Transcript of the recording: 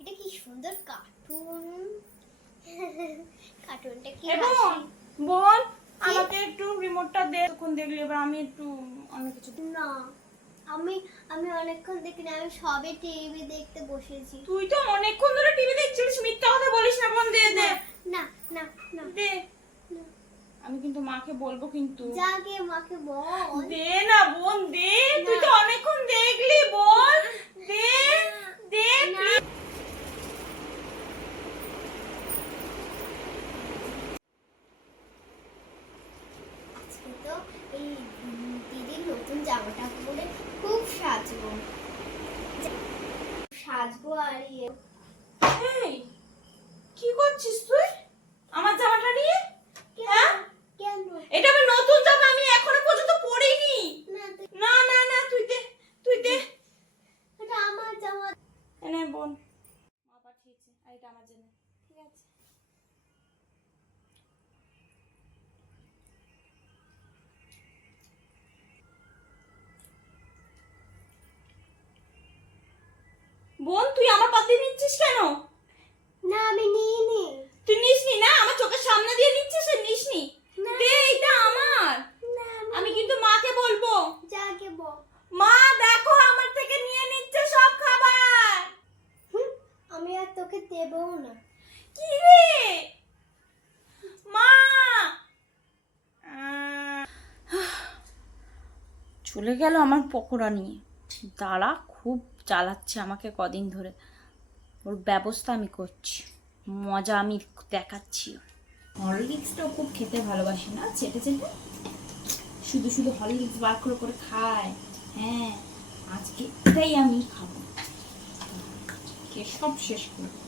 এটা কি সুন্দর কার্টুন। কার্টুনটা কি বল আমাকে একটু রিমোটটা দে, তখন দেখলি এবার আমি একটু অন্য কিছু। না, আমি আমি অনেকক্ষণ দেখিনি, আমি সবে টিভি দেখতে বসেছি। তুই তো অনেকক্ষণ ধরে টিভি দেখছিস, মিথ্যা কথা বলিস না বোন। দে দে না না না দে, আমি কিন্তু মাকে বলবো কিন্তু। যাকে মাকে বল। দে না বোন দে, তুই তো অনেকক্ষণ দেখলি বল। দে দে please। আজকে তো এই দিদির নতুন জামাটা পরে খুব সাজবো আর এই কি করছিস তুই আমার জামাটা নিয়ে? হ্যাঁ কেন? এটা আমার নতুন জামা, আমি এখনো পর্যন্ত পরিনি। না না না তুই দে, তুই দে। এটা আমার জামা। এনে বোন, মা পাঠিয়েছে, আর এটা আমার জন্য। ঠিক আছে। বোন তুই আমার পা দিয়ে নিচ্ছিস কেন? না আমি নিইনি। তুই নিসনি না, আমার চোখের সামনে দিয়ে নিচ্ছিস আর নিসনি। দে, এটা আমার। না আমি কিন্তু মাকে বলবো। যাকে বল। মা দেখো আমার থেকে নিয়ে নিচ্ছে সব খাবার। আমি আর তোকে দেবও না। কি রে মা? চলে গেল আমার পকোড়া নিয়ে। দাঁড়া, খুব জ্বালাচ্ছে আমাকে কদিন ধরে, ওর ব্যবস্থা আমি করছি, মজা আমি দেখাচ্ছি। হরলিক্সটাও খুব খেতে ভালোবাসি না, চেটে চেটে শুধু শুধু হরলিক্স বার করে করে খায়। হ্যাঁ, আজকে এটাই আমি খাবো, সব শেষ করবো।